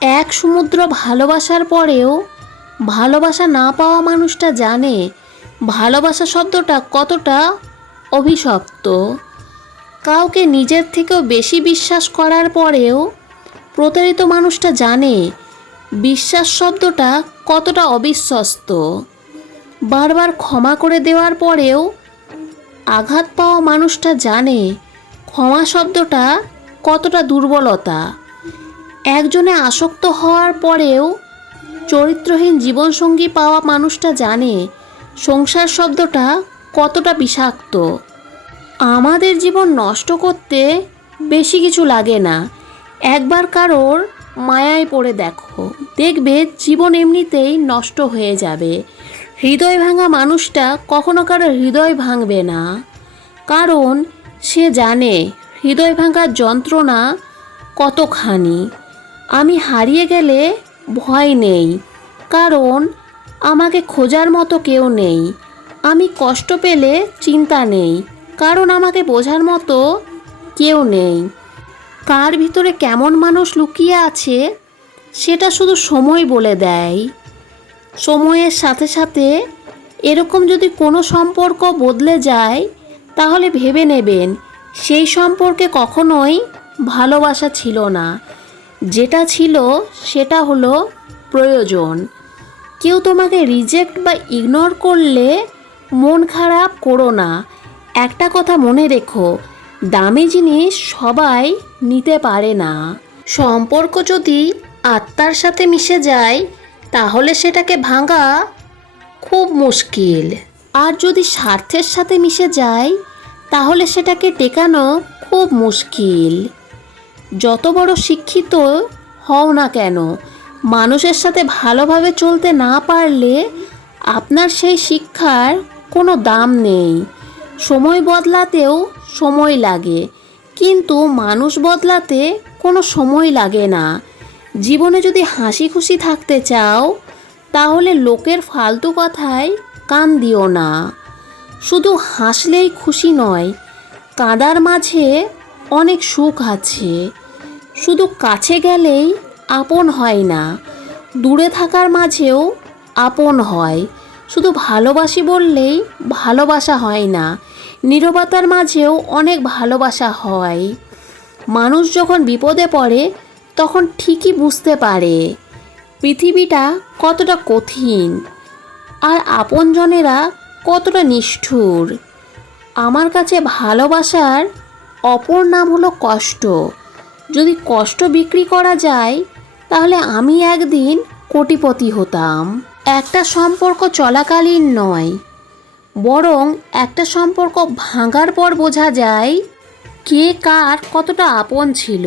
এক সমুদ্র ভালোবাসার পরেও ভালোবাসা না পাওয়া মানুষটা জানে ভালোবাসা শব্দটা কতটা অভিশপ্ত। কাউকে নিজের থেকেও বেশি বিশ্বাস করার পরেও প্রতারিত মানুষটা জানে বিশ্বাস শব্দটা কতটা অবিশ্বস্ত। বারবার ক্ষমা করে দেওয়ার পরেও আঘাত পাওয়া মানুষটা জানে ক্ষমা শব্দটা কতটা দুর্বলতা। একজনে আসক্ত হওয়ার পরেও চরিত্রহীন জীবনসঙ্গী পাওয়া মানুষটা জানে সংসার শব্দটা কতটা বিষাক্ত। আমাদের জীবন নষ্ট করতে বেশি কিছু লাগে না। একবার কারোর মায়ায় পড়ে দেখো। দেখবে জীবন এমনিতেই নষ্ট হয়ে যাবে। হৃদয় ভাঙা মানুষটা কখনো কারও হৃদয় ভাঙবে না। কারণ সে জানে হৃদয় ভাঙার যন্ত্রণা কতখানি। আমি হারিয়ে গেলে ভয় নেই, কারণ আমাকে খোঁজার মতো কেউ নেই। আমি কষ্ট পেলে চিন্তা নেই, কারণ আমাকে বোঝার মতো কেউ নেই। কার ভিতরে কেমন মানুষ লুকিয়ে আছে, সেটা শুধু সময় বলে দেয়। সময়ের সাথে সাথে এরকম যদি কোনো সম্পর্ক বদলে যায়, তাহলে ভেবে নেবেন, সেই সম্পর্কে কখনোই ভালোবাসা ছিল না। যেটা ছিল সেটা হলো প্রয়োজন। কেউ তোমাকে রিজেক্ট বা ইগনোর করলে মন খারাপ করো না। একটা কথা মনে রেখো, দামি জিনিস সবাই নিতে পারে না। সম্পর্ক যদি আত্মার সাথে মিশে যায়, তাহলে সেটাকে ভাঙা খুব মুশকিল। আর যদি স্বার্থের সাথে মিশে যায়, তাহলে সেটাকে টেকানো খুব মুশকিল। যত বড় শিক্ষিত হও না কেন, মানুষের সাথে ভালোভাবে চলতে না পারলে আপনার সেই শিক্ষার কোনো দাম নেই। সময় বদলাতেও সময় লাগে, কিন্তু মানুষ বদলাতে কোনো সময় লাগে না। জীবনে যদি হাসি খুশি থাকতে চাও, তাহলে লোকের ফালতু কথায় কান দিও না। শুধু হাসলেই খুশি নয়, কাঁদার মাঝে অনেক সুখ আছে। শুধু কাছে গেলেই আপন হয় না, দূরে থাকার মাঝেও আপন হয়। শুধু ভালোবাসি বললেই ভালোবাসা হয় না, নীরবতার মাঝেও অনেক ভালোবাসা হয়। মানুষ যখন বিপদে পড়ে, তখন ঠিকই বুঝতে পারে, পৃথিবীটা কতটা কঠিন আর আপনজনেরা কতটা নিষ্ঠুর। আমার কাছে ভালোবাসার অপর নাম হলো কষ্ট। যদি কষ্ট বিক্রি করা যায়, তাহলে আমি একদিন কোটিপতি হতাম। একটা সম্পর্ক চলাকালীন নয়, বরং একটা সম্পর্ক ভাঙার পর বোঝা যায় কে কার কতটা আপন ছিল।